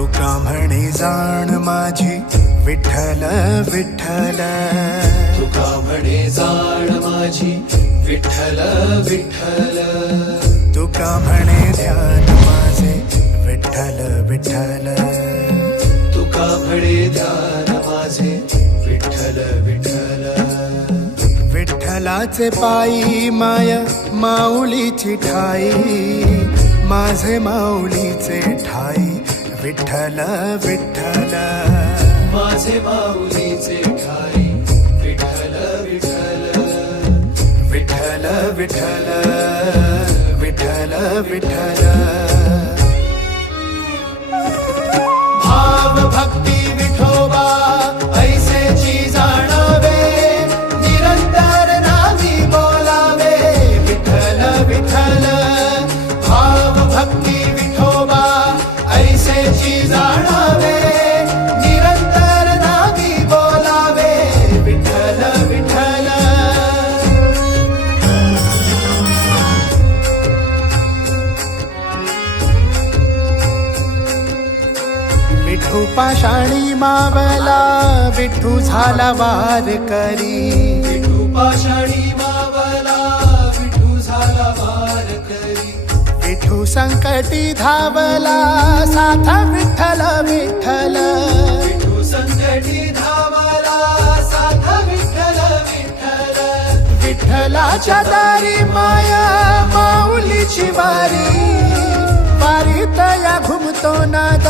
तुका म्हणे जाण माझी विठ्ठल विठ्ठल. तुका म्हणे जाण माझी विठ्ठल विठ्ठल. तुका म्हणे ध्यान माझे विठ्ठल विठ्ठल. तुका म्हणे ध्यान माझे विठ्ठल विठ्ठल. विठ्ठलाचे पायी माय माऊलीची ठाई. माझे माऊलीचे ठाई विठ्ठल विठ्ठल. माझे माऊलीचे ठाई विठ्ठल विठ्ठल. विठ्ठल विठ्ठल. विठ्ठल विठ्ठल. विठू पाषाणी मावला विठू झाला वार करी. विठू पाषाणी मावला विठू झाला वार करी. विठू संकटी धावला साथ विठ्ठल विठ्ठल. विठू संकटी धावला साथ विठ्ठल विठ्ठल. विठ्ठलाच्या दारी माया माऊलीची वारी. वारीत या घुमतो नाद